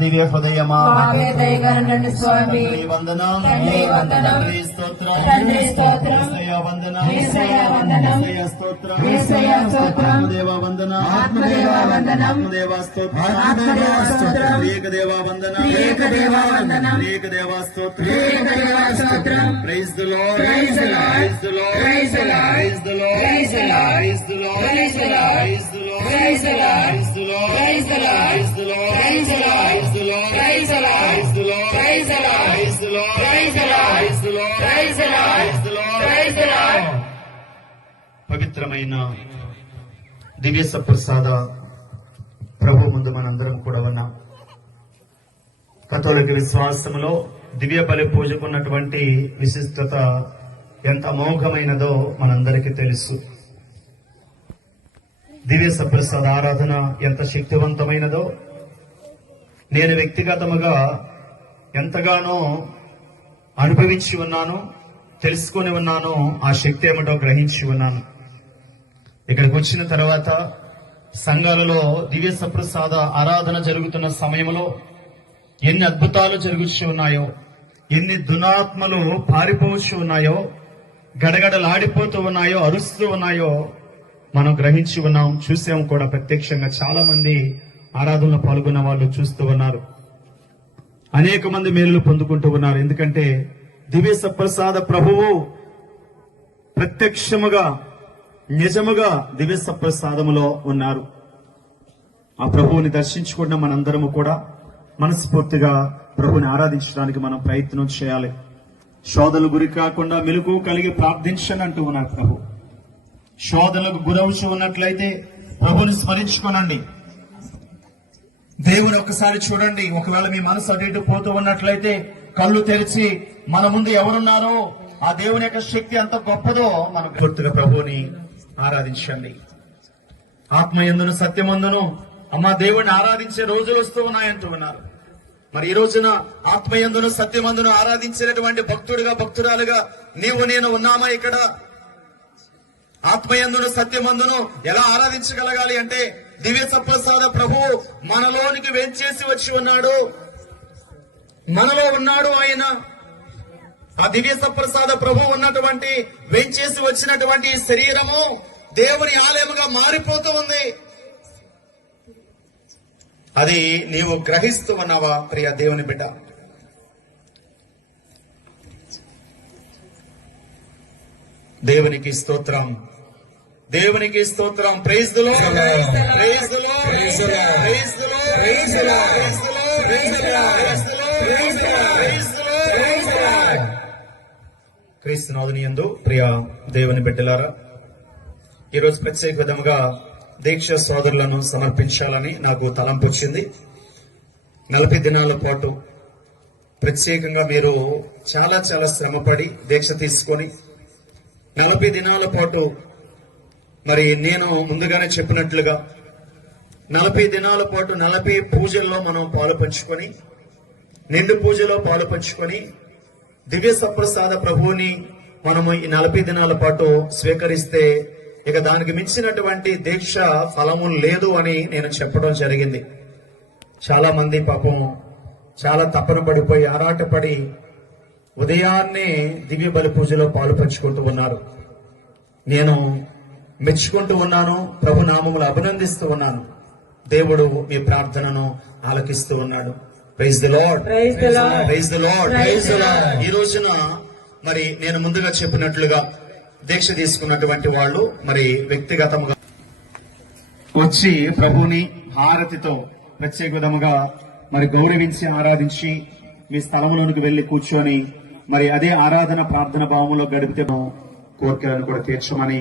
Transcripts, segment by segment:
దివ్య హృదయమా స్వామి వందనం స్తోత్రం వందనం స్తోత్రం ఆత్మదేవ వందనం ఆత్మదేవ స్తోత్రం ఏకదేవ వందనం ఏకదేవ స్తోత్రం praise the lord praise the lord praise the lord praise the lord praise the lord praise the lord praise the lord praise the lord praise the lord praise the lord praise the Lord Praise the Lord, praise the Lord, praise the Lord, praise the Lord, praise the Lord, praise the Lord, praise the Lord, praise the Lord, praise the Lord. పవిత్రమైన దివ్య సప్రసాద ప్రభు ముందు మనందరం కూడా ఉన్నాం. కథోలిక విశ్వాసములో దివ్య బలి పూజకున్నటువంటి విశిష్టత ఎంత అమోఘమైనదో మనందరికీ తెలుసు. దివ్య సప్రసాద ఆరాధన ఎంత శక్తివంతమైనదో నేను వ్యక్తిగతముగా ఎంతగానో అనుభవించి ఉన్నాను, తెలుసుకొని ఉన్నాను, ఆ శక్తి ఏమిటో గ్రహించి ఉన్నాను. ఇక్కడికి వచ్చిన తర్వాత సంఘాలలో దివ్య సప్రసాద ఆరాధన జరుగుతున్న సమయంలో ఎన్ని అద్భుతాలు జరుగుతూ ఉన్నాయో, ఎన్ని దురాత్మలు పారిపోవచ్చు ఉన్నాయో, గడగడలాడిపోతూ ఉన్నాయో, అరుస్తూ ఉన్నాయో మనం గ్రహించి ఉన్నాం, చూసాం కూడా. ప్రత్యక్షంగా చాలా మంది ఆరాధనలో పాల్గొన్న వాళ్ళు చూస్తూ ఉన్నారు. అనేక మంది మేలులు పొందుకుంటూ ఉన్నారు. ఎందుకంటే దివ్య సప్రసాద ప్రభువు ప్రత్యక్షముగా నిజముగా దివ్య సప్రసాదములో ఉన్నారు. ఆ ప్రభువుని దర్శించుకున్న మనందరము కూడా మనస్ఫూర్తిగా ప్రభువుని ఆరాధించడానికి మనం ప్రయత్నం చేయాలి. శోధనలు గురి కాకుండా మెలకు కలిగి ప్రార్థించని అంటూ ఉన్నారు ప్రభు. శోధనలకు గురవుచు ఉన్నట్లయితే ప్రభుని స్మరించుకోనండి. దేవుని ఒక్కసారి చూడండి. ఒకవేళ మీ మనసు అటు ఇటు పోతూ ఉన్నట్లయితే కళ్ళు తెరిచి మన ముందు ఎవరున్నారో, ఆ దేవుని యొక్క శక్తి ఎంత గొప్పదో మనం పూర్తిగా ప్రభువుని ఆరాధించండి. ఆత్మయందును సత్యమందును అమ్మా దేవుణ్ణి ఆరాధించే రోజులు వస్తూ ఉన్నాయంటూ ఉన్నారు. మరి ఈ రోజున ఆత్మయందును సత్యమందును ఆరాధించినటువంటి భక్తుడిగా భక్తురాలుగా నీవు నేను ఉన్నామా? ఇక్కడ ఆత్మయందును సత్యమందును ఎలా ఆరాధించగలగాలి అంటే దివ్య సప్రసాద ప్రభువు మనలోనికి వెంచేసి వచ్చి ఉన్నాడు, మనలో ఉన్నాడు ఆయన. ఆ దివ్య సప్రసాద ప్రభు ఉన్నటువంటి వెంచేసి వచ్చినటువంటి శరీరము దేవుని ఆలయముగా మారిపోతూ ఉంది. అది నీవు గ్రహిస్తూ ఉన్నావా ప్రియ దేవుని బిడ్డ? దేవునికి స్తోత్రం, దేవునికి స్తోత్రం. Praise the lord, praise the lord, praise the lord, praise the lord, praise the lord, praise the lord, praise the lord, praise the lord, praise the lord. క్రీస్తునాథుని యందు ప్రియ దేవుని బిడ్డలారా, ఈరోజు ప్రత్యేక విధముగా దీక్ష సోదరులను సమర్పించాలని నాకు తలంపు వచ్చింది. 40 దినాల పాటు ప్రత్యేకంగా మీరు చాలా చాలా శ్రమపడి దీక్ష తీసుకొని 40 దినాల పాటు మరి నేను ముందుగానే చెప్పినట్లుగా 40 దినాల పాటు 40 పూజల్లో మనం పాలు పంచుకొని, నిండు పూజలో పాలు పంచుకొని దివ్య సప్రసాద ప్రభువుని మనము ఈ 40 దినాల పాటు స్వీకరిస్తే ఇక దానికి మించినటువంటి దీక్ష ఫలము లేదు అని నేను చెప్పడం జరిగింది. చాలా మంది పాపం చాలా తపన పడిపోయి ఆరాటపడి ఉదయాన్నే దివ్య బలి పూజలో పాలు పంచుకుంటూ ఉన్నారు. నేను మెచ్చుకుంటూ ఉన్నాను, ప్రభు నామములు అభినందిస్తూ ఉన్నాను. దేవుడు మీ ప్రార్థనను ఆలకిస్తూ ఉన్నాడు. Praise the lord, praise the lord, praise the lord, praise the Lord. ఈ రోజున మరి నేను ముందుగా చెప్పినట్లుగా దీక్ష తీసుకున్నటువంటి వాళ్ళు మరి వ్యక్తిగతంగా వచ్చి ప్రభుని హారతితో ప్రత్యేక విధముగా మరి గౌరవించి ఆరాధించి మీ స్థలంలోనికి వెళ్లి కూర్చొని మరి అదే ఆరాధన ప్రార్థన భావంలో గడిపితే కోరికలను కూడా తీర్చమని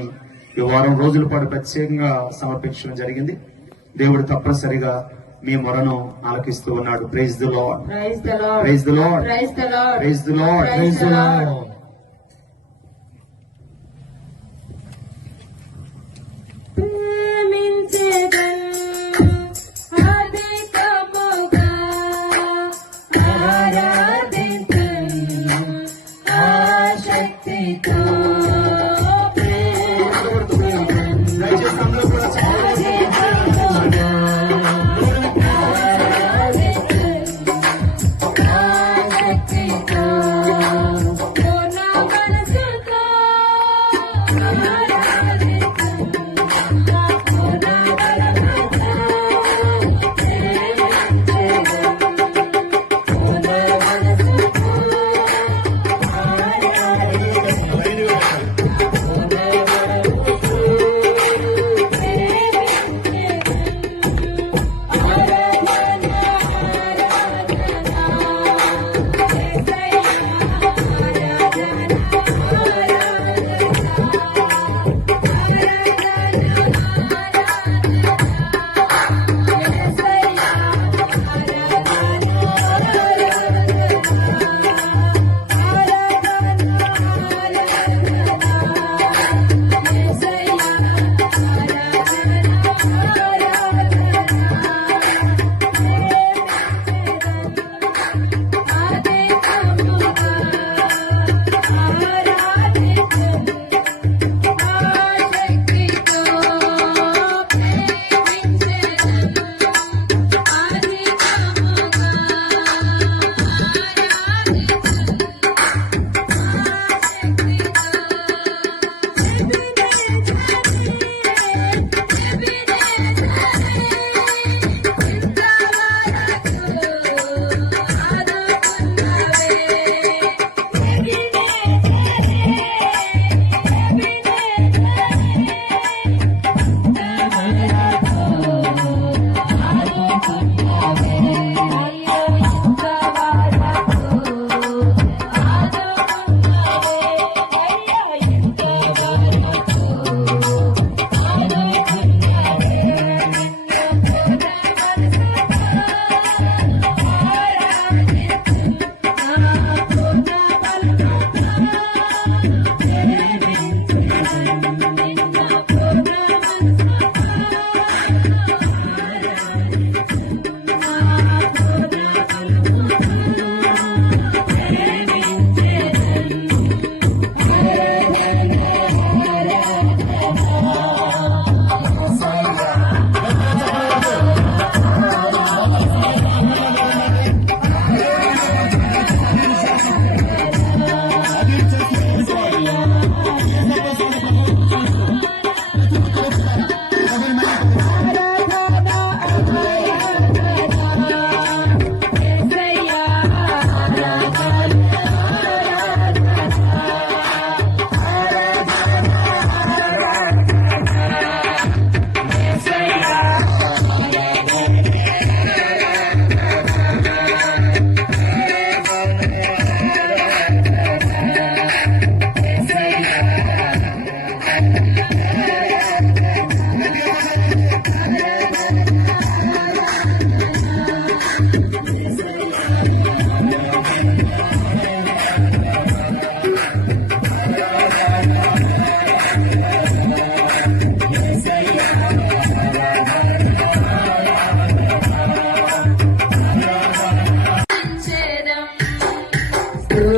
ఈ వారం రోజుల పాటు ప్రత్యేకంగా సమర్పించడం జరిగింది. దేవుడు తప్పనిసరిగా మీ మొరను ఆలకిస్తూ ఉన్నాడు. Praise the lord, praise the lord, praise the lord, praise the lord, praise the lord, praise the lord. ప్రేమించెదన్ అధికముగా ఆరాధింతున్ ఆసక్తితో.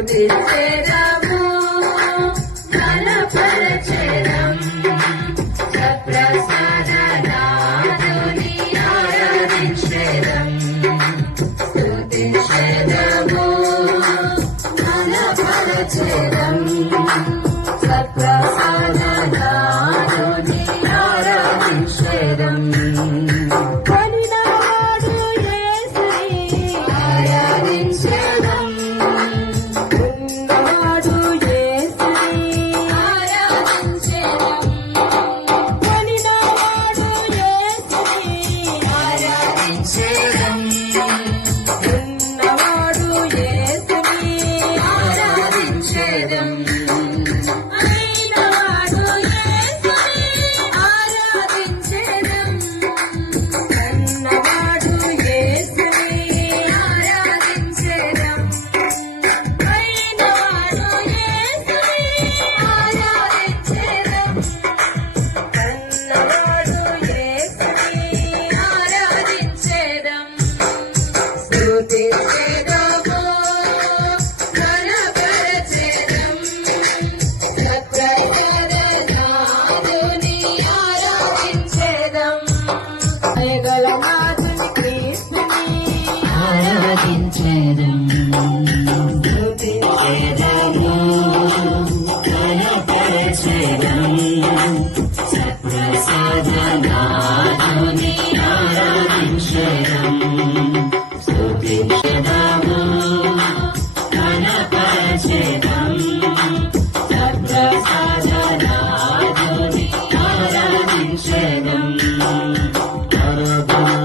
స్తుతించెదము బలపరచెదం సప్రసాదనాదుని ఆరాధించెదం స్తుతించెదము బలపరచెదం సప్రసాదనాదుని ఆరాధించెదం కొనినవాడు యేసుని ఆరాధించెదం ఉన్నవాడు యేసుని ఆరాధించెదం కొనినవాడు యేసుని ఆరాధించెదం ఉన్నవాడు యేసుని ఆరాధించెదం అయినవాడు యేసుని ఆరాధించెదం అన్నవాడు యేసుని ఆరాధించెదం అయినవాడు యేసుని ఆరాధించెదం అన్నవాడు యేసుని ఆరాధించెదం స్తుతించెదము బలపరచెదం సప్రసాదనాదుని ఆరాధించెదం దయగలనాథుని క్రీస్తుని ఆరాధించెదం స్తుతించెదము బలపరచెదం సప్రసాదనాదుని ఆరాధించెదం స్తుతించెదము బలపరచెదం సప్రసాదనాదుని ఆరాధించెదం ఆరాధన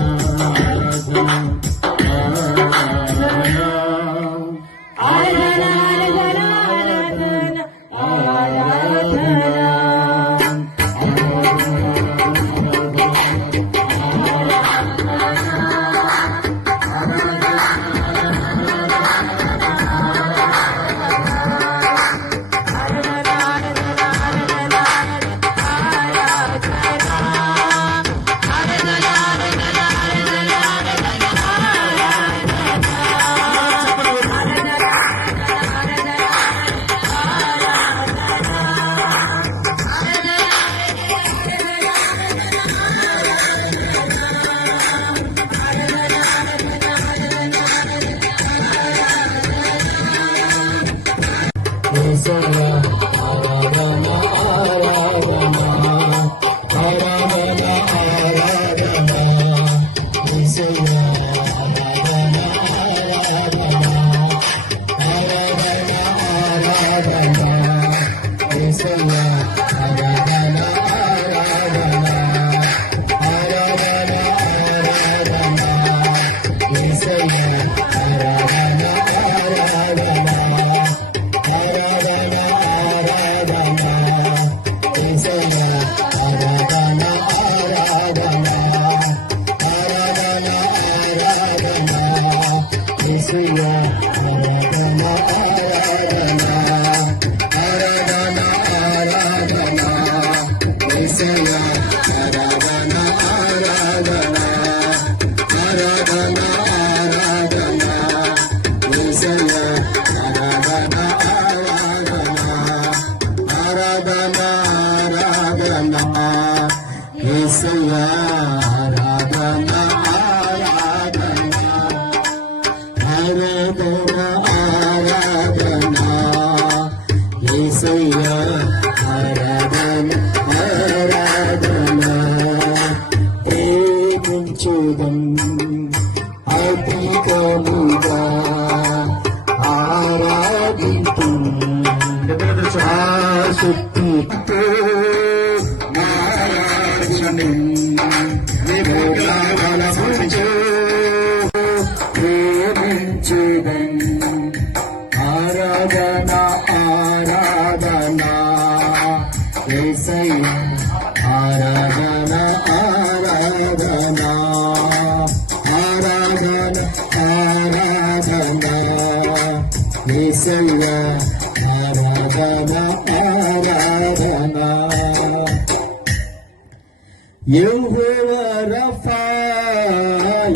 యెహోవా రఫా,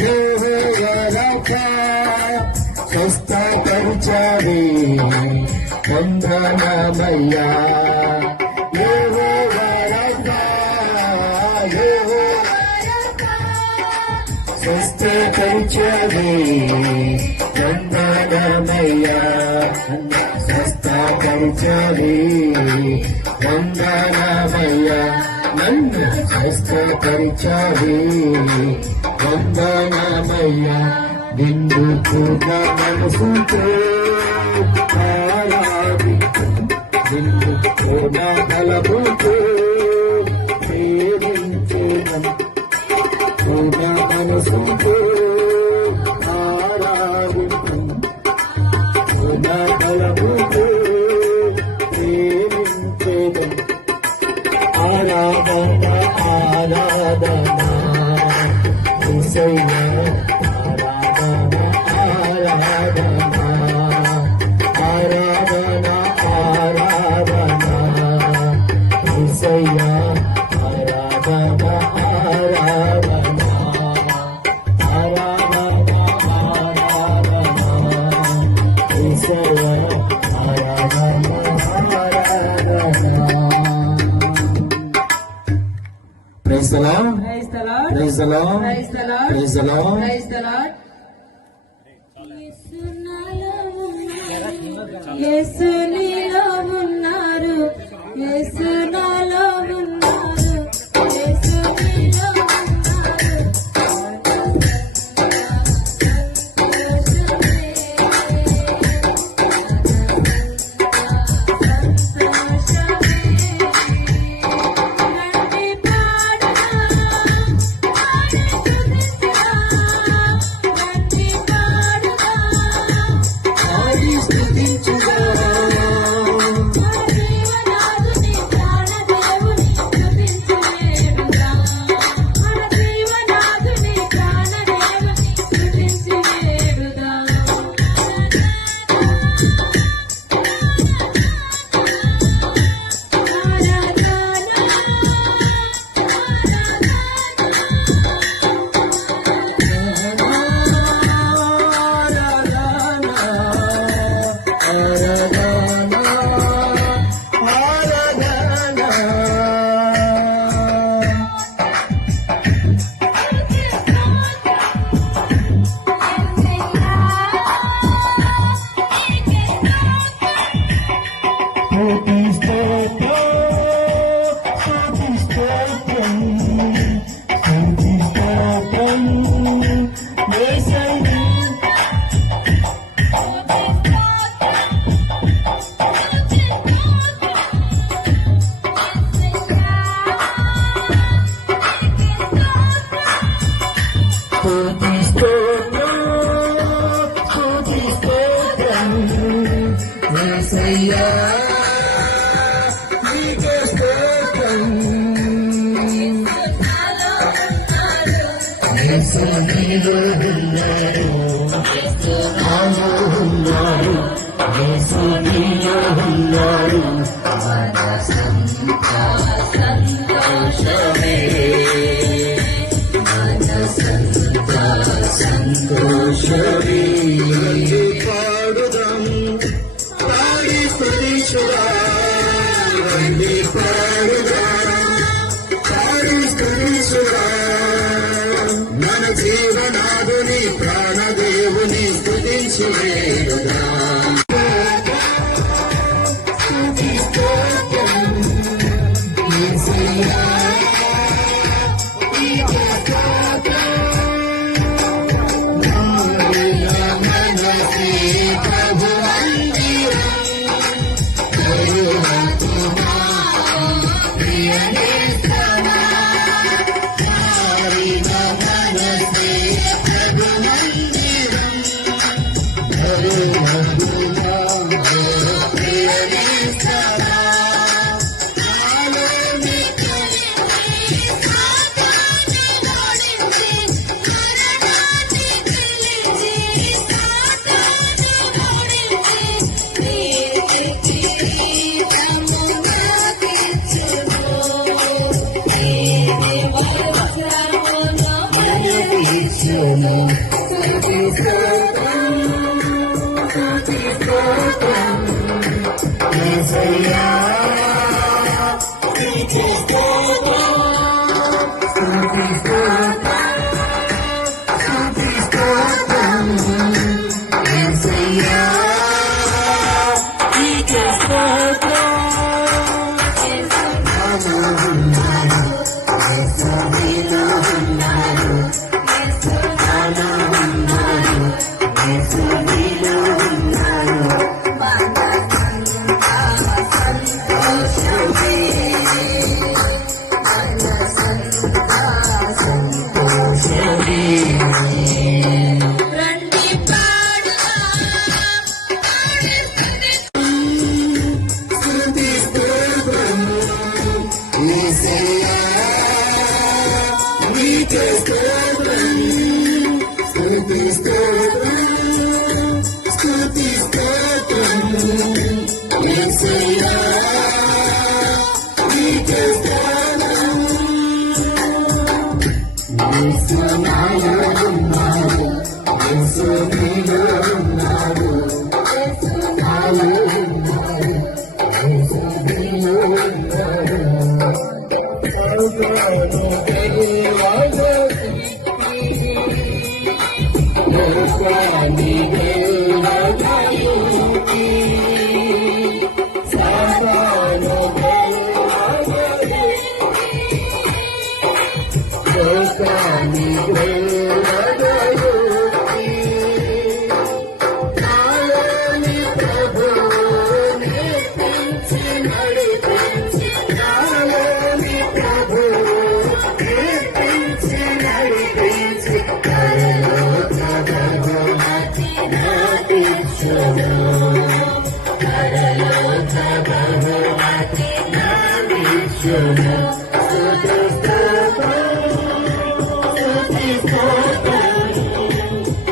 యెహోవా రఫా, స్వస్థపరిచావే వందనమయ్యా యెహోవా రఫా స్వస్థపరిచావే వందనమయ్యా స్వస్థపరిచావే వందనమయ్యా నన్ను స్వస్థపరిచావే వందనమయ్యా నిండుకు నా మనసుతో నిండుకు నా తలపుతో ప్రేమించేదం నా మనసుతో ఆరాధించం నా తలపుతో ప్రేమించేదం ఆరాధన ఆరాధన యేసయ్యా Praise the Lord. Praise the Lord. Praise the Lord. Praise the Lord. Praise the Lord. Praise the Lord. యేసు నీలో ఉన్నారు, యేసు నాలో ఉన్నారు, యేసు నీలో ఉన్నారు. మన జీవనాదుని ప్రాణదేవుని స్తుతించి నీలో ఉన్నారు రండి పాడుదాం, స్తుతి స్తోత్రం యేసయ్యా నీకే స్తోత్రం స్తుతి స్తోత్రం స్తుతి స్తోత్రం యేసయ్యా నీకే స్తోత్రం యేసు నాలో ఉన్నాడు యేసు నీలో ఉన్నాడు యేసు నాలో ఉన్నాడు యేసు నీలో ఉన్నాడు సర్వను దేవాది లోకాని దేవాది సర్వను దేవాది లోకాని దేవాది నాలోని ప్రభువుని పెంచి నడిపించి నాలోని ప్రభువుని పెంచి నడిపించి కరలోక బహుమతి నాటించును కరలోక బహుమతి నాటించును స్తుతి స్తోత్రం స్తుతి స్తోత్రం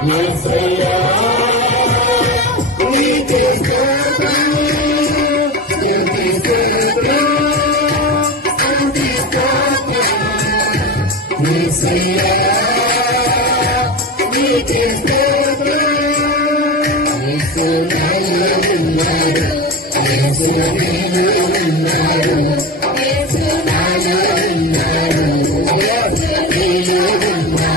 యేసయ్యా నీకే స్తోత్రం స్తుతి స్తోత్రం స్తుతి స్తోత్రం యేసయ్యా నీకే స్తోత్రం యేసు నాలో ఉన్నాడు యేసు నీలో ఉన్నాడు యేసు నాలో ఉన్నాడు యేసు నీలో ఉన్నాడు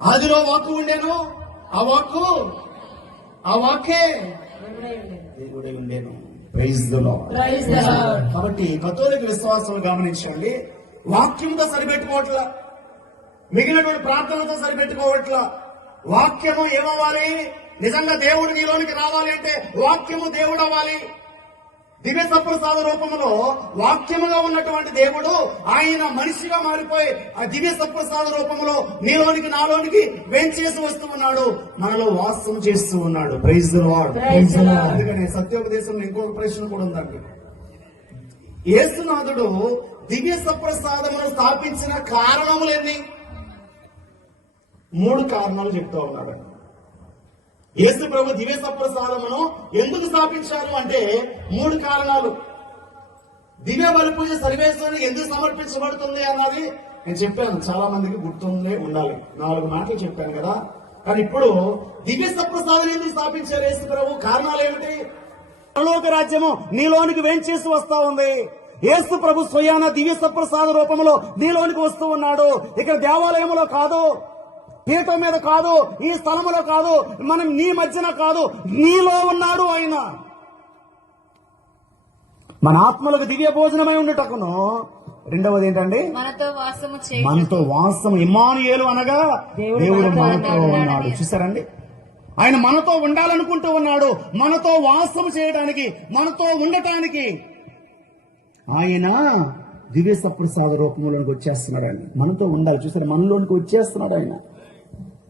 ఆదిలో వాక్కు ఉండేను, ఆ వాక్కే దేవుడై ఉండేను. Praise the Lord. Praise the Lord. కాబట్టి కథోలిక విశ్వాసాలు గమనించండి, వాక్యంతో సరిపెట్టుకోవట్లా, మిగిలినటువంటి ప్రార్థనలతో సరిపెట్టుకోవట్లా. వాక్యము ఏమవ్వాలి? నిజంగా దేవుడు నీలోనికి రావాలి అంటే వాక్యము దేవుడు అవ్వాలి. దివ్య సప్రసాద రూపంలో వాక్యముగా ఉన్నటువంటి దేవుడు ఆయన మనిషిగా మారిపోయి ఆ దివ్య సప్రసాద రూపంలో నీలోనికి నాలోనికి వెంచేసి వస్తూ ఉన్నాడు, మనలో వాసం చేస్తూ ఉన్నాడు. Praise the Lord. అందుకని సత్యోపదేశంలో ఇంకొక ప్రశ్న కూడా ఉందండి. యేసునాథుడు దివ్య సప్రసాదమును స్థాపించిన కారణములెన్ని? 3 కారణాలు చెప్తా ఉన్నాడు. యేసు ప్రభు దివ్య సప్రసాదమును ఎందుకు స్థాపించారు అంటే 3 కారణాలు. దివ్య బలి పూజ సర్వేశ్వరునికి ఎందుకు సమర్పించబడుతుంది అన్నది నేను చెప్పాను, చాలా మందికి గుర్తుండే ఉండాలి. 4 మాటలు చెప్పాను కదా. కానీ ఇప్పుడు దివ్య సప్రసాదం ఎందుకు స్థాపించారు యేసు ప్రభు? కారణాలు ఏమిటి? పరలోక రాజ్యము నీలోనికి వేంచేసి వస్తా ఉంది. యేసు ప్రభు స్వయాన దివ్య సప్రసాద రూపంలో నీలోనికి వస్తూ ఉన్నాడు. ఇక్కడ దేవాలయంలో కాదు, పీఠం మీద కాదు, ఈ స్థలములో కాదు, మనం నీ మధ్యన కాదు, నీలో ఉన్నాడు ఆయన. మన ఆత్మలకు దివ్య భోజనమై ఉండటకును. రెండవది ఏంటండి? మనతో వాసము. ఇమ్మానుయేలు అనగా దేవుడు మనతో ఉన్నాడు. చూసారండి, ఆయన మనతో ఉండాలనుకుంటూ ఉన్నాడు. మనతో వాసము చేయడానికి, మనతో ఉండటానికి ఆయన దివ్య సప్రసాద రూపంలోనికి వచ్చేస్తున్నాడు. ఆయన మనతో ఉండాలి. చూసారు, మనలోనికి వచ్చేస్తున్నాడు ఆయన.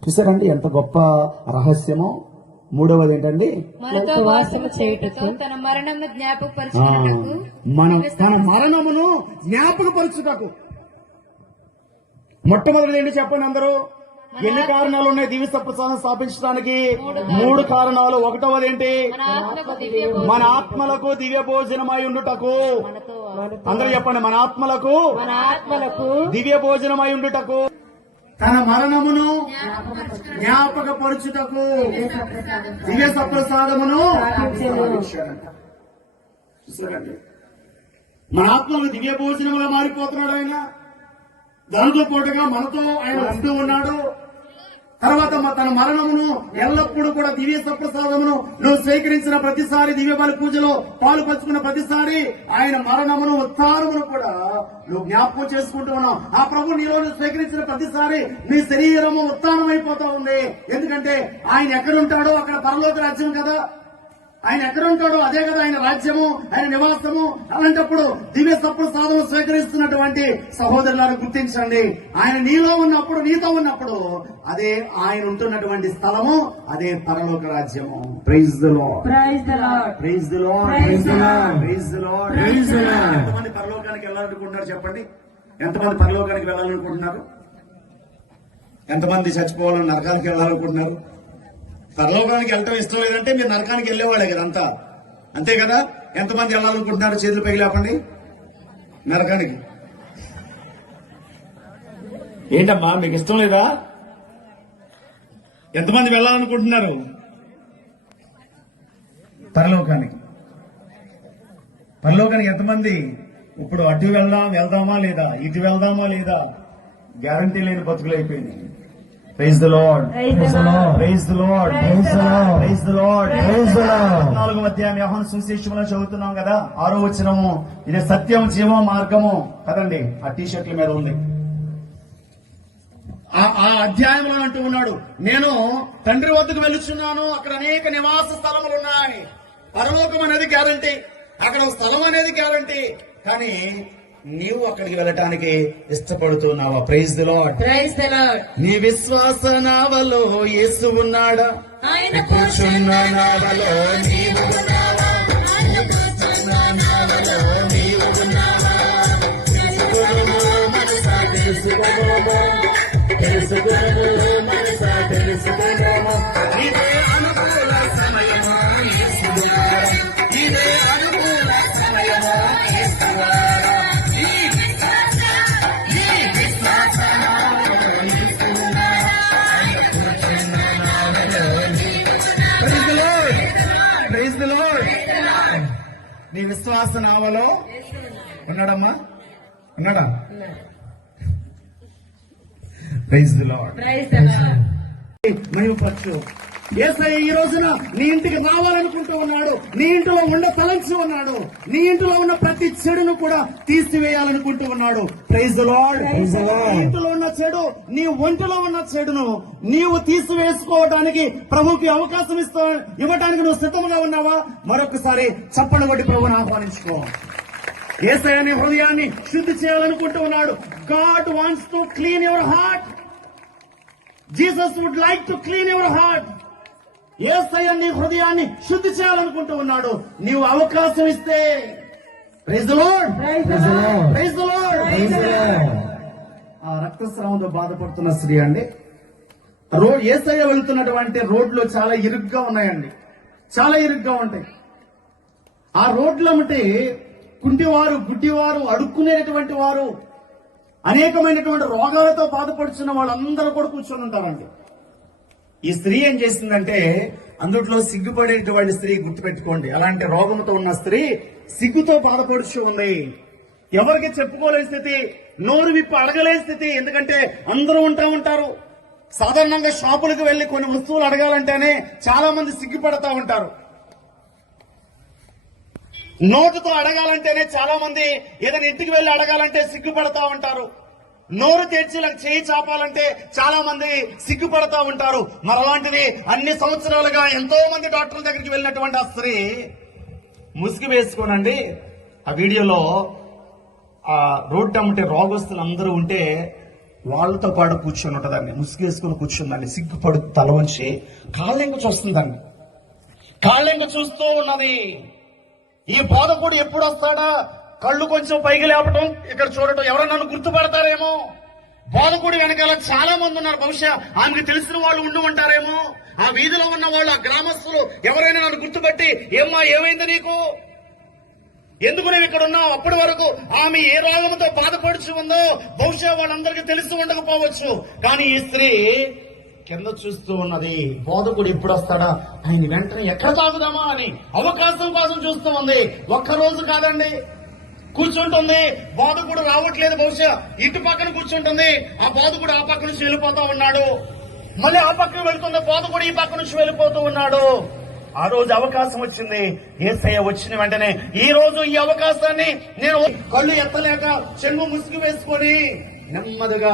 చూసారండి ఎంత గొప్ప రహస్యమో. మూడవది ఏంటండి? మనతో వాసము చేయుటకు తన మరణమును జ్ఞాపకపరచుటకు. మొట్టమొదటి ఏంటి చెప్పండి అందరూ? ఎన్ని కారణాలు ఉన్నాయి దివ్య సప్రసాదం స్థాపించడానికి? 3 కారణాలు. ఒకటవది ఏంటి? మన ఆత్మలకు దివ్య భోజనమై ఉండుటకు. అందరూ చెప్పండి, మన ఆత్మలకు దివ్య భోజనమై ఉండుటకు, తన మరణమును జ్ఞాపకపరచుటకు దివ్య సప్రసాదమును. మన ఆత్మకు దివ్య భోజనముగా మారిపోతున్నాడు ఆయన. దాంతో పాటుగా మనతో ఆయన వస్తూ ఉన్నాడు. తర్వాత తన మరణమును ఎల్లప్పుడూ కూడా దివ్య సప్రసాదమును నువ్వు స్వీకరించిన ప్రతిసారి, దివ్య బలి పూజలో పాలు పంచుకున్న ప్రతిసారి ఆయన మరణమును ఉత్థానమును కూడా నువ్వు జ్ఞాపకం చేసుకుంటూ ఉన్నావు. ఆ ప్రభు నీలో స్వీకరించిన ప్రతిసారి నీ శరీరము ఉత్థానం అయిపోతా ఉంది. ఎందుకంటే ఆయన ఎక్కడుంటాడో అక్కడ పరలోక రాజ్యం కదా. ఆయన ఎక్కడ ఉంటాడో అదే కదా ఆయన రాజ్యము, ఆయన నివాసము. అలాంటప్పుడు దివ్య సప్రసాదం స్వీకరిస్తున్నటువంటి సహోదరులను గుర్తించండి. ఆయన నీలో ఉన్నప్పుడు, నీతో ఉన్నప్పుడు అదే ఆయన ఉంటున్నటువంటి స్థలము, అదే పరలోక రాజ్యము. Praise the lord. Praise the lord. Praise the lord. Praise the lord. Praise the lord. Praise the Lord. ఎంతమంది పరలోకానికి వెళ్ళాలనుకుంటున్నారు చెప్పండి? ఎంతమంది పరలోకానికి వెళ్ళాలనుకుంటున్నారు? ఎంతమంది చచ్చిపోవాలని నరకానికి వెళ్ళాలనుకుంటున్నారు? పరలోకానికి వెళ్ళటం ఇష్టం లేదంటే మీరు నరకానికి వెళ్ళేవాళ్ళే కదా అంతా, అంతే కదా. ఎంతమంది వెళ్ళాలనుకుంటున్నారు? చేతులు పైకి లేపండి. నరకానికి ఏంటమ్మా మీకు ఇష్టం లేదా? ఎంతమంది వెళ్ళాలనుకుంటున్నారు పరలోకానికి? పరలోకానికి ఎంతమంది? ఇప్పుడు అటు వెళ్దామా లేదా, ఇటు వెళ్దామా లేదా, గ్యారంటీ లేని బతుకులు అయిపోయింది. Praise the Lord. Praise the Lord. Praise the Lord. Praise the Lord. Praise the Lord. Praise the Lord. 4వ అధ్యాయం యోహాను సువిశేషంలో చదువుతున్నాం కదా, 6వ వచనము. ఇది సత్యం, జీవం, మార్గము కదండి. ఆ టీ-షర్ట్ల మీద ఉంది. ఆ అధ్యాయంలో అంటూ ఉన్నాడు, నేను తండ్రి వద్దకు వెళ్తున్నాను, అక్కడ అనేక నివాస స్థలములు ఉన్నాయి. పరలోకం అనేది గ్యారంటీ, అక్కడ స్థలం అనేది గ్యారంటీ. కానీ నీవు అక్కడికి వెళ్ళటానికి ఇష్టపడుతున్నావా? Praise the lord. Praise the lord. నీ విశ్వాస నావలో యేసు ఉన్నాడా? ఆయన కూర్చున్న నావలో నీవు ఉన్నావా? ఆయన కూర్చున్న నావలో నీవు ఉన్నావా? తెలుసుకోమో మనసా తెలుసుకోమో. ఇదే అనుకూల సమయమా యేసువారా, ఇదే అనుకూల సమయమా యేసువారా. నీ విశ్వాస నావలో ఉన్నాడమ్మా? ఉన్నాడా? Praise the lord. మహిమపరచు. యేసయ్య ఈ రోజున నీ ఇంటికి రావాలనుకుంటూ ఉన్నాడు. నీ ఇంటిలో ఉండ తలంచి ఉన్నాడు. నీ ఇంటిలో ఉన్న ప్రతి చెడును కూడా తీసివేయాలనుకుంటూ ఉన్నాడు. Praise the lord. నీ ఇంటిలో ఉన్న చెడు, నీ ఒంటిలో ఉన్న చెడును నీవు తీసివేసుకోవడానికి ప్రభుకి అవకాశం ఇవ్వడానికి నువ్వు సిద్ధంగా ఉన్నావా? మరొకసారి చప్పట్లు కొట్టి ప్రభుని ఆహ్వానించుకో. యేసయ్య నీ హృదయాన్ని శుద్ధి చేయాలనుకుంటూ ఉన్నాడు. God wants to clean your heart. Jesus would like to clean your heart. Yesayya నీ హృదయాన్ని శుద్ధి చేయాలనుకుంటూ ఉన్నాడు. నీవు అవకాశం ఇస్తే. Praise the lord. Praise the lord. ఆ రక్తస్రావంతో బాధపడుతున్న స్త్రీ అండి, యేసయ్య వెళ్తున్నటువంటి రోడ్లు చాలా ఇరుగ్గా ఉన్నాయండి. చాలా ఇరుగ్గా ఉంటాయి. ఆ రోడ్లమ్మటే కుంటివారు, గుడ్డివారు, అడుక్కునేటువంటి వారు, అనేకమైనటువంటి రోగాలతో బాధపడుతున్న వాళ్ళందరూ కూడా కూర్చొని ఉంటారండి. ఈ స్త్రీ ఏం చేసిందంటే, అందుట్లో సిగ్గుపడేటువంటి స్త్రీ, గుర్తుపెట్టుకోండి, అలాంటి రోగంతో ఉన్న స్త్రీ సిగ్గుతో బాధపడుచు ఉంది. ఎవరికి చెప్పుకోలేని స్థితి, నోరు విప్పి అడగలేని స్థితి. ఎందుకంటే అందరూ ఉంటారు. సాధారణంగా షాపులకు వెళ్లి కొన్ని వస్తువులు అడగాలంటేనే చాలా మంది సిగ్గుపడతా ఉంటారు. నోటుతో అడగాలంటేనే చాలా మంది, ఏదైనా ఇంటికి వెళ్లి అడగాలంటే సిగ్గుపడతా ఉంటారు. నోరు తెరిచి చేయి చాపాలంటే చాలా మంది సిగ్గుపడతా ఉంటారు. మరలాంటిది అన్ని సంవత్సరాలుగా ఎంతో మంది డాక్టర్ల దగ్గరికి వెళ్ళినటువంటి ఆ స్త్రీ ముసుగు వేసుకోనండి, ఆ వీడియోలో ఆ రోడ్డు అమ్మటే రోగస్తులు అందరూ ఉంటే వాళ్ళతో పాటు కూర్చొని ఉంటదండి. ముసుగు వేసుకుని కూర్చుందండి. సిగ్గుపడు తల వంచి కాళ్ళెంక చూస్తుందండి. కాళ్ళెంక చూస్తూ ఉన్నది. ఈ బోధకుడు ఎప్పుడు వస్తాడా? కళ్ళు కొంచెం పైకి లేపటం, ఇక్కడ చూడటం, ఎవరైనా నన్ను గుర్తుపడతారేమో. బోధకుడి వెనకాల చాలా మంది ఉన్నారు. బహుశా ఆమెకు తెలిసిన వాళ్ళు ఉండి ఉంటారేమో. ఆ వీధిలో ఉన్న వాళ్ళు, ఆ గ్రామస్తులు ఎవరైనా నన్ను గుర్తుపట్టి, ఏమ్మా ఏమైంది నీకు, ఎందుకు నేను ఇక్కడ ఉన్నావు? అప్పటి వరకు ఆమె ఏ రోగంతో బాధపడుచు ఉందో బహుశా వాళ్ళందరికీ తెలిసి ఉండకపోవచ్చు. కానీ ఈ స్త్రీ కింద చూస్తూ ఉన్నది. బోధకుడు ఎప్పుడు వస్తాడా, ఆయన వెంటనే ఎక్కడ తాగుదామా అని అవకాశం కోసం చూస్తూ ఉంది. ఒక్కరోజు కాదండి, కూర్చుంటుంది. బోధకుడు రావట్లేదు. బహుశా ఇటు పక్కన కూర్చుంటుంది. ఆ బోధకుడు ఆ పక్క నుంచి వెళ్ళిపోతా ఉన్నాడు. మళ్ళీ ఆ పక్కన వెళ్తుంది. బోధకుడు ఈ పక్క నుంచి వెళ్ళిపోతూ ఉన్నాడు. ఆ రోజు అవకాశం వచ్చింది. యేసయ్య వచ్చిన వెంటనే, ఈ రోజు ఈ అవకాశాన్ని నేను కళ్ళు ఎత్తలేక చెంగు ముసుగు వేసుకొని నెమ్మదిగా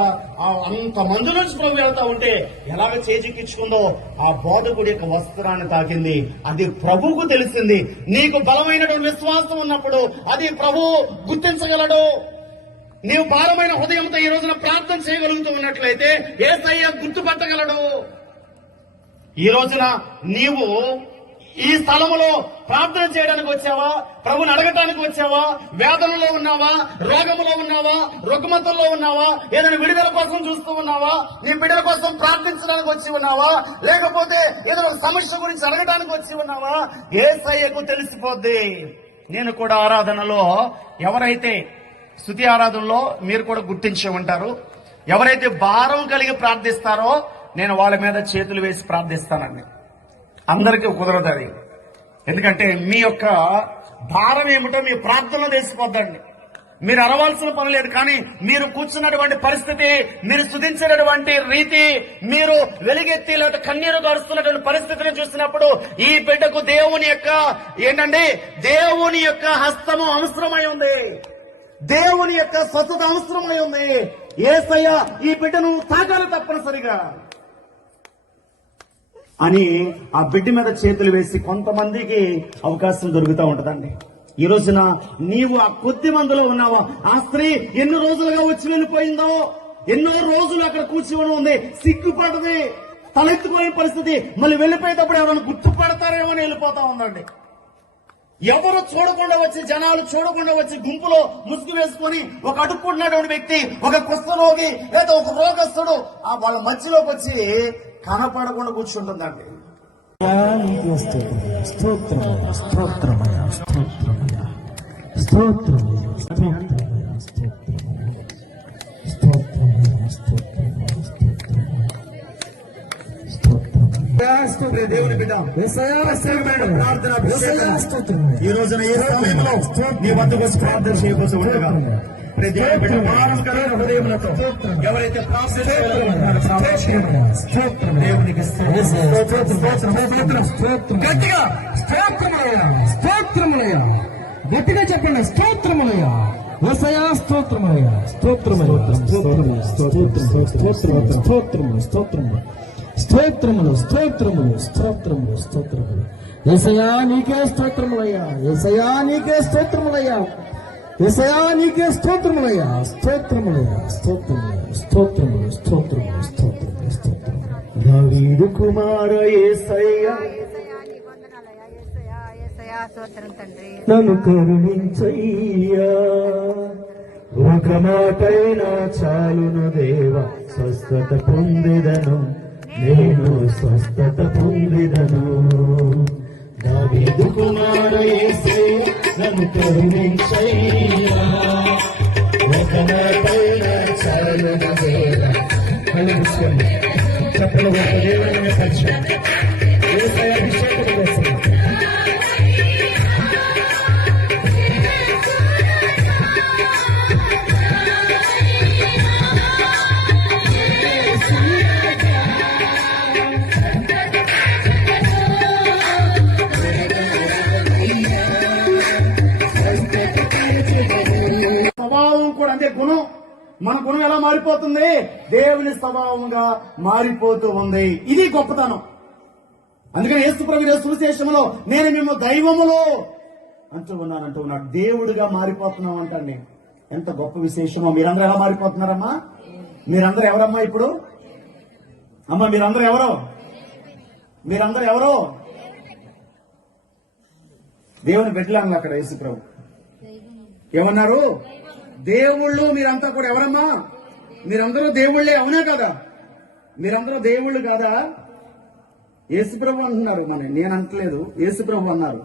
అంత మంది నుంచి ప్రభు వెళ్తా ఉంటే ఎలాగ చేజిక్కించుకుందో ఆ బోధకుడి యొక్క వస్త్రాన్ని తాకింది. అది ప్రభువుకు తెలిసింది. నీకు బలమైనటువంటి విశ్వాసం ఉన్నప్పుడు అది ప్రభు గుర్తించగలడు. నీవు భారమైన హృదయంతో ఈ రోజున ప్రార్థన చేయగలుగుతూ ఉన్నట్లయితే యేసయ్య గుర్తుపట్టగలడు. ఈ రోజున నీవు ఈ స్థలములో ప్రార్థన చేయడానికి వచ్చావా? ప్రభుని అడగటానికి వచ్చావా? వేదనలో ఉన్నావా? రోగములో ఉన్నావా? రుగ్మతల్లో ఉన్నావా? ఏదైనా విడుదల కోసం చూస్తూ ఉన్నావా? నీ బిడ్డల కోసం ప్రార్థించడానికి వచ్చి ఉన్నావా? లేకపోతే ఏదైనా సమస్య గురించి అడగడానికి వచ్చి ఉన్నావా? యేసయ్యకు తెలిసిపోద్ది. నేను కూడా ఆరాధనలో, ఎవరైతే స్తుతి ఆరాధనలో మీరు కూడా గుర్తించి ఉంటారు, ఎవరైతే భారం కలిగి ప్రార్థిస్తారో నేను వాళ్ళ మీద చేతులు వేసి ప్రార్థిస్తానండి. అందరికీ కుదరదు అది. ఎందుకంటే మీ యొక్క భారం ఏమిటో మీ ప్రార్థనలో తెలిసిపోద్దండి. మీరు అరవాల్సిన పని లేదు. కానీ మీరు కూర్చున్నటువంటి పరిస్థితి, మీరు స్తుతించినటువంటి రీతి, మీరు వెలిగెత్తి లేదా కన్నీరు గారుస్తున్నటువంటి పరిస్థితిని చూసినప్పుడు ఈ బిడ్డకు దేవుని యొక్క ఏంటండి, దేవుని యొక్క హస్తము అవసరమై ఉంది. దేవుని యొక్క స్వస్థత అవసరమై ఉంది. యేసయ్య ఈ బిడ్డను తాకాలి తప్పనిసరిగా అని ఆ బిడ్డ మీద చేతులు వేసి కొంతమందికి అవకాశం దొరుకుతూ ఉంటదండి. ఈ రోజున నీవు ఆ కొద్ది మందిలో ఉన్నావా? ఆ స్త్రీ ఎన్ని రోజులుగా వచ్చి వెళ్ళిపోయిందో, ఎన్నో రోజులు అక్కడ కూర్చొని ఉంది, సిగ్గుపడది, తలెత్తుకునే పరిస్థితి. మళ్ళీ వెళ్ళిపోయేటప్పుడు ఎవరైనా గుర్తుపడతారేమో అని వెళ్ళిపోతా ఉందండి. ఎవరు చూడకుండా వచ్చి, జనాలు చూడకుండా వచ్చి గుంపులో ముసుగు వేసుకొని ఒక అడుక్కుంటున్నటువంటి వ్యక్తి, ఒక కుష్ఠరోగి లేదా ఒక రోగస్తుడు వాళ్ళ మధ్యలోకి వచ్చి కనపడకుండా కూర్చుంటుందండి. దేవుని బిడ్డ ప్రార్థన ఈ రోజున ఏ సమయంలో నీ వద్దకు ప్రార్థన చేయబోతూ ఉండగా హృదయములతో ఎవరైతే దేవునికి గట్టిగా స్తోత్రములయ్యా, స్తోత్రములయ్యా, గట్టిగా చెప్పండి స్తోత్రములయ్యా, యేసయ్యా స్తోత్రములయ్యా, స్తోత్రములు స్తోత్రములు స్తోత్రములు స్తోత్రములు స్తోత్రములు స్తోత్రములు స్తోత్రములు స్తోత్రములు స్తోత్రములు యేసయ్యా నీకే స్తోత్రములయ్యా, యేసయ్యా నీకే స్తోత్రములయ్యా, యేసయ్యా నీకే స్తోత్రములయ్యా, స్తోత్రములయ్యా, స్తోత్రములు స్తోత్రములు స్తోత్రములు స్తోత్రములు స్తోత్రములు దావీదు కుమార యేసయ్యా నన్ను కరుణించయ్యా, ఒక మాటైనా చాలును దేవా, స్వస్థత పొందిదను నేను, స్వస్థత పొందిదను. దావీదు కుమార యేసయ్యా నన్ను కరుణించయ్యా, ఒక మాటైనా చాలును దేవా. చెప్పలు ఒక దేవుని పరిచయం యేసయ్య అభిషేకం చేస్తున్నాడు. స్వభావం కూడా అంటే గుణం, మన గుణం ఎలా మారిపోతుంది? దేవుని స్వభావంగా మారిపోతూ ఉంది. ఇది గొప్పతనం. అందుకని యేసుప్రభు సువిశేషంలో నేను మేము దైవములో అంటూ ఉన్నాడు. దేవుడిగా మారిపోతున్నాం అంటాను నేను. ఎంత గొప్ప విశేషమో. మీరందరూ ఎలా మారిపోతున్నారమ్మా? మీరందరూ ఎవరమ్మా ఇప్పుడు? అమ్మా మీరందరూ ఎవరో? మీరందరూ ఎవరో? దేవుని బిడ్డలు అక్కడ యేసుప్రభు ఏమన్నారు? దేవుళ్ళు. మీరంతా కూడా ఎవరమ్మా? మీరందరూ దేవుళ్ళే, అవునా కదా? మీరందరూ దేవుళ్ళు కాదా? యేసుప్రభు అంటున్నారు. నేను అంటలేదు, యేసుప్రభు అన్నారు.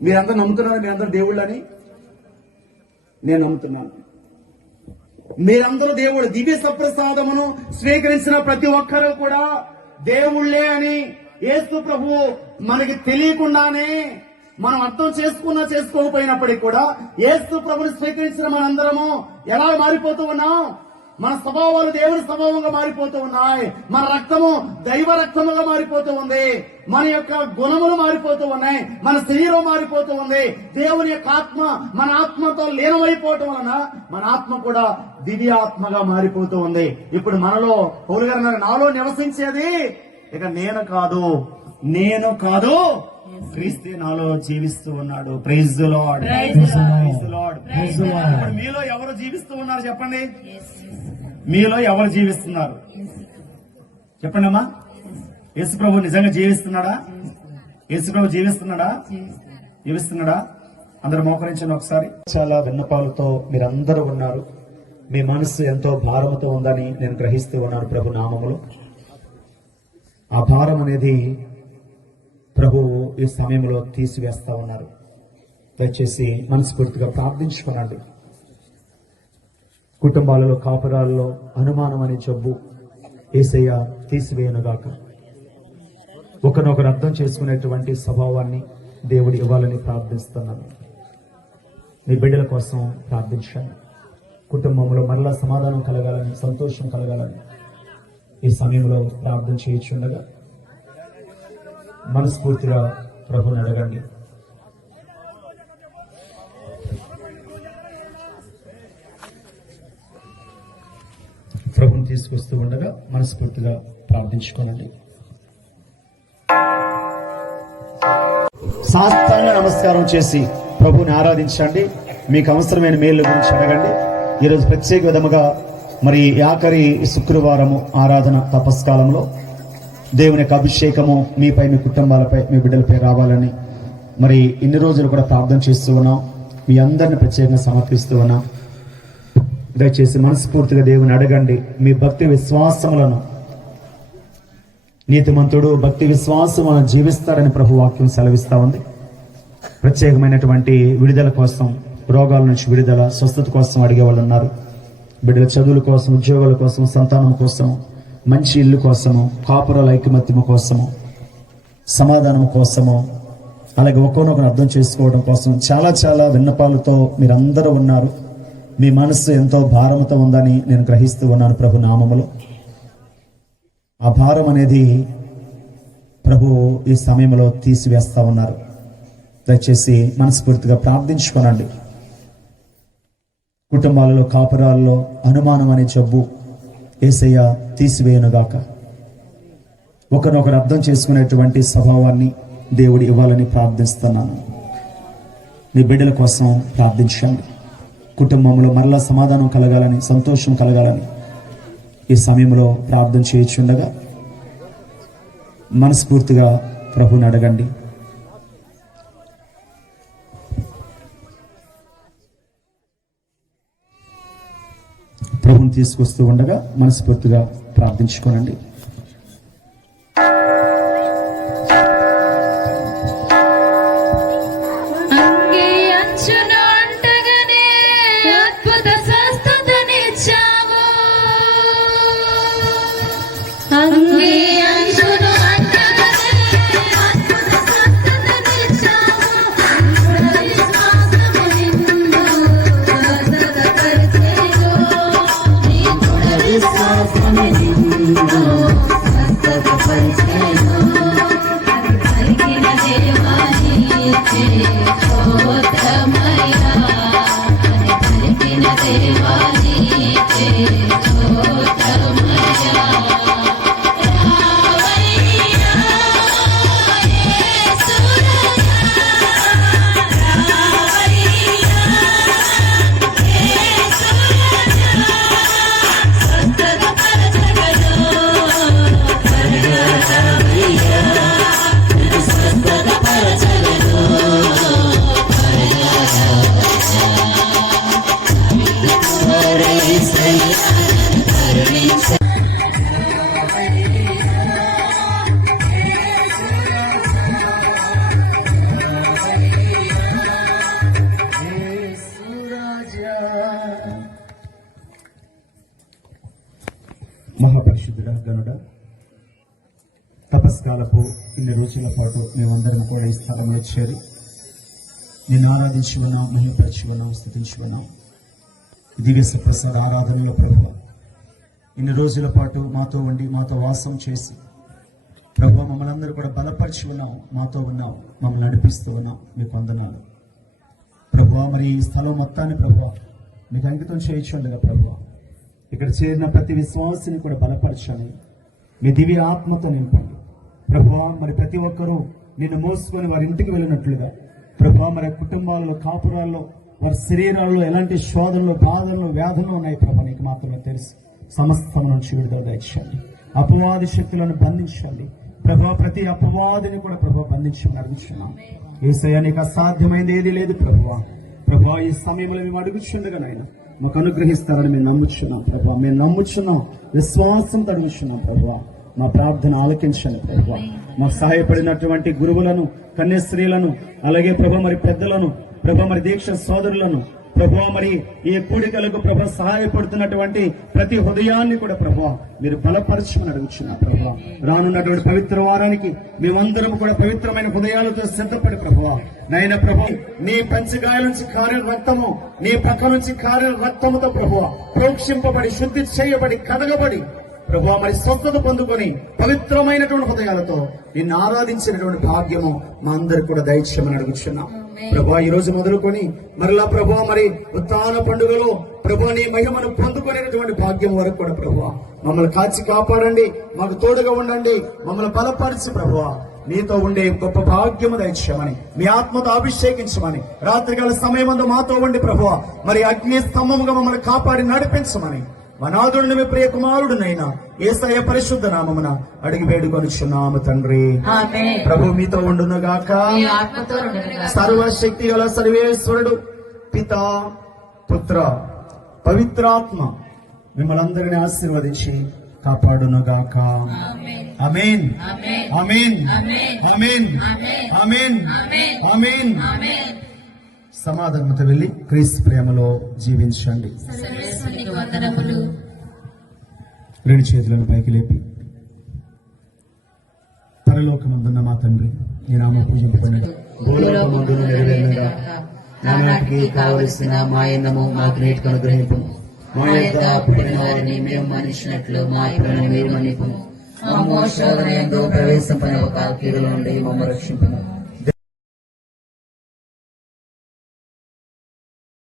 మీరందరూ నమ్ముతున్నారు మీరందరూ దేవుళ్ళని? నేను నమ్ముతున్నాను. మీరందరూ దేవుడు. దివ్య సప్రసాదమును స్వీకరించిన ప్రతి ఒక్కరూ కూడా దేవుళ్లే అని యేసు ప్రభు మనకి తెలియకుండానే, మనం అర్థం చేసుకోకపోయినప్పటికీ కూడా యేసు ప్రభుని స్వీకరించిన మనందరము ఎలా మారిపోతూ ఉన్నాం? మన స్వభావాలు దేవుని స్వభావంగా మారిపోతూ ఉన్నాయి. మన రక్తము దైవ రక్తముగా మారిపోతూ ఉంది. మన యొక్క గుణములు మారిపోతూ ఉన్నాయి. మన శరీరం మారిపోతూ ఉంది. దేవుని యొక్క ఆత్మ మన ఆత్మతో లీనమైపోవటం వలన మన ఆత్మ కూడా దివ్య ఆత్మగా మారిపోతూ ఉంది. ఇప్పుడు మనలో పౌలు గారు అన్నారు, నాలో నివసించేది ఇక నేను కాదు క్రీస్తు నాలో జీవిస్తూ ఉన్నాడు. Praise the Lord. మీలో ఎవరు జీవిస్తూ ఉన్నారు చెప్పండి? మీలో ఎవరు జీవిస్తున్నారు చెప్పండి అమ్మా. యేసుప్రభు నిజంగా జీవిస్తున్నాడా? యేసుప్రభు జీవిస్తున్నాడా? అందరూ మోకరించండి ఒకసారి. చాలా విన్నపాలతో మీరందరూ ఉన్నారు. మీ మనసు ఎంతో భారముతో ఉందని నేను గ్రహిస్తూ ఉన్నాను ప్రభు నామములో. ఆ భారం అనేది ప్రభు ఈ సమయంలో తీసివేస్తా ఉన్నారు. దయచేసి మనస్ఫూర్తిగా ప్రార్థించుకోనండి. కుటుంబాలలో, కాపురాలలో అనుమానం అనే జబ్బు యేసయ్య తీసివేయనుగాక. ఒకరినొకరు అర్థం చేసుకునేటువంటి స్వభావాన్ని దేవుడు ఇవ్వాలని ప్రార్థిస్తున్నాను. మీ బిడ్డల కోసం ప్రార్థించండి. కుటుంబంలో మరలా సమాధానం కలగాలని, సంతోషం కలగాలని ఈ సమయంలో ప్రార్థన చేయించుండగా మనస్ఫూర్తిగా ప్రభుని అడగండి. ప్రభుని తీసుకొస్తూ ఉండగా మనస్ఫూర్తిగా ప్రార్థించుకోనండి. సాష్టాంగ నమస్కారం చేసి ప్రభుని ఆరాధించండి. మీకు అవసరమైన మేలు గురించి అడగండి. ఈరోజు ప్రత్యేక విధముగా మరి ఆఖరి శుక్రవారము ఆరాధన తపస్కాలంలో దేవుని యొక్క అభిషేకము మీపై, మీ కుటుంబాలపై, మీ బిడ్డలపై రావాలని మరి ఇన్ని రోజులు కూడా ప్రార్థన చేస్తూ ఉన్నాం. మీ అందరిని ప్రత్యేకంగా సమర్పిస్తూ ఉన్నాం. దయచేసి మనస్ఫూర్తిగా దేవుని అడగండి. మీ భక్తి విశ్వాసములను, నీతిమంతుడు భక్తి విశ్వాసములను జీవిస్తాడని ప్రభు వాక్యం సెలవిస్తా ఉంది. ప్రత్యేకమైనటువంటి విడుదల కోసం, రోగాల నుంచి విడుదల, స్వస్థత కోసం అడిగే వాళ్ళు ఉన్నారు. బిడ్డల చదువుల కోసం, ఉద్యోగాల కోసం, సంతానం కోసం, మంచి ఇల్లు కోసము, కాపురాల ఐకమత్యము కోసము, సమాధానం కోసము, అలాగే ఒకరినొకరు అర్థం చేసుకోవడం కోసం చాలా చాలా విన్నపాలతో మీరందరూ ఉన్నారు. మీ మనస్సు ఎంతో భారముతో ఉందని నేను గ్రహిస్తూ ఉన్నాను ప్రభు నామములో. ఆ భారం అనేది ప్రభు ఈ సమయంలో తీసివేస్తా ఉన్నారు. దయచేసి మనస్ఫూర్తిగా ప్రార్థించుకోనండి. కుటుంబాలలో, కాపురాల్లో అనుమానం అనే జబ్బు యేసయ్య తీసివేయనుగాక. ఒకరినొకరు అర్థం చేసుకునేటువంటి స్వభావాన్ని దేవుడు ఇవ్వాలని ప్రార్థిస్తున్నాను. మీ బిడ్డల కోసం ప్రార్థించండి. కుటుంబంలో మరలా సమాధానం కలగాలని, సంతోషం కలగాలని ఈ సమయంలో ప్రార్థన చేయించుండగా మనస్ఫూర్తిగా ప్రభుని అడగండి. ప్రభుని తీసుకొస్తూ ఉండగా మనస్ఫూర్తిగా ప్రార్థించుకోనండి. అంగే అంచున అంటగానే అద్భుత స్వస్థతనిచ్చావు. అంగే అంచున అంటగానే అద్భుత స్వస్థతనిచ్చావు. విశ్వాసము నిన్ను స్వస్థతపరిచెను. నీ దృఢ విశ్వాసము నిన్ను స్వస్థతపరిచెను. పలికిన దేవానికి స్తోత్రమయ్యా. పలికిన దేవానికి స్తోత్రమయ్యా. రావయ్యా యేసురాజా, రావయ్యా యేసురాజా, స్వస్థతపరచగలవు. త్వరగా మహాపరిశుద్ధుడా, గనుడా, తపస్కాలపు ఇన్ని రోజుల పాటు మేమందరం కూడా ఈ స్థలంలో చేరి నిన్ను ఆరాధించి ఉన్నాం, మహిమపరిచి ఉన్నాం, స్తుతించి ఉన్నాం. దివ్య ప్రసాద ఆరాధనలో ప్రభువా ఇన్ని రోజుల పాటు మాతో ఉండి మాతో వాసం చేసి ప్రభువా మమ్మల్ని అందరూ కూడా బలపరిచి ఉన్నావు, మాతో ఉన్నావు, మమ్మల్ని నడిపిస్తూ ఉన్నావు. మీకు వందనాలు ప్రభువా. మరి ఈ స్థలం మొత్తాన్ని ప్రభువా మీకు అంకితం చేయించుండగా ప్రభువా ఇక్కడ చేరిన ప్రతి విశ్వాసిని కూడా బలపరచండి, మీ దివ్య ఆత్మతో నింపండి ప్రభువా. మరి ప్రతి ఒక్కరూ నిన్ను మోసుకొని వారి ఇంటికి వెళ్ళినట్లుగా ప్రభువా, మరి కుటుంబాల్లో, కాపురాల్లో, వారి శరీరాల్లో ఎలాంటి శోధనలు, బాధలు, వ్యాధులు ఉన్నాయి ప్రభా నీకు మాత్రమే తెలుసు. సమస్తం నుంచి విడుదల దయచేయండి. అపవాది శక్తులను బంధించండి ప్రభా. ప్రతి అపవాదిని కూడా ప్రభా బంధించమని అడుగుతున్నాం. యేసయ్య నీకు అసాధ్యమైంది ఏది లేదు ప్రభువా. ప్రభా ఈ సమయంలో మేము అడుగుచుండగా నాయన మాకు అనుగ్రహిస్తారని మేము నమ్ముచున్నాం ప్రభా. మేము నమ్ముచున్నాం, విశ్వాసంతో అడుగుచున్నాం ప్రభా. మా ప్రార్థన ఆలకించండి ప్రభా. మాకు సహాయపడినటువంటి గురువులను, కన్యాస్త్రీలను, అలాగే ప్రభా మరి పెద్దలను, ప్రభా మరి దీక్ష సోదరులను, ప్రభా మరి ఈ కూడికలకు ప్రభా సహాయపడుతున్నటువంటి ప్రతి హృదయాన్ని కూడా ప్రభా మీరు బలపరచమని అడుగుచున్నా ప్రభా. రానున్నటువంటి పవిత్ర వారానికి మేమందరం కూడా పవిత్రమైన హృదయాలతో సిద్ధపడి ప్రభా నైనా ప్రభా నీ పంచగాయ నుంచి కారిన రక్తము, నీ పక్క నుంచి కారిన రక్తముతో ప్రభా ప్రోక్షింపబడి, శుద్ధి చేయబడి, కడగబడి ప్రభా మరి స్వస్థత పొందుకొని పవిత్రమైనటువంటి హృదయాలతో నిన్ను ఆరాధించినటువంటి భాగ్యము మా అందరికి కూడా దయచేయమని అడుగుచున్నాం ప్రభా. ఈ రోజు మొదలుకొని మరలా ప్రభా మరి ఉత్థాన పండుగలో ప్రభా నీ మహిమను పొందుకునేటువంటి భాగ్యం వరకు కూడా ప్రభా మమ్మల్ని కాచి కాపాడండి, మాకు తోడుగా ఉండండి, మమ్మల్ని బలపరిచి ప్రభా నీతో ఉండే గొప్ప భాగ్యము దయచేయమని, మీ ఆత్మతో అభిషేకించమని, రాత్రికాల సమయమందు మాతో ఉండి ప్రభువా మరి అగ్ని స్తంభముగా మమ్మల్ని కాపాడి నడిపించమని మనాదుడిని మీ ప్రియ కుమారుడునైనా యేసయ్య పరిశుద్ధ నామమున అడిగి వేడుకొనుచున్నాము తండ్రి. ప్రభు మీతో ఉండునుగాక. సర్వశక్తి గల సర్వేశ్వరుడు పితా, పుత్ర, పవిత్రాత్మ మిమ్మల్ని అందరినీ ఆశీర్వదించి కాపాడునుగాక. ఆమేన్, ఆమేన్, ఆమేన్, ఆమేన్, ఆమేన్. సమాధానంతో వెళ్ళి క్రీస్తు ప్రేమలో జీవించండి. రెండు చేతులను పైకి లేపి పరలోకమందున్న మా తండ్రి నీ నామము పూజింపబడును, భూలోకమందున నెరవేరునుగాక. నానాటికి కావలసిన మా ఎన్నము మాకు నేటికి అనుగ్రహింపు. మా యొక్క పుట్టిన వారిని మేము మన్నించినట్లు మా అప్పులను మీరు మన్నింపు. మా శోధన యందు ప్రవేశింపని ఒక కీడుల నుండి మమ్మల్ని రక్షింపు.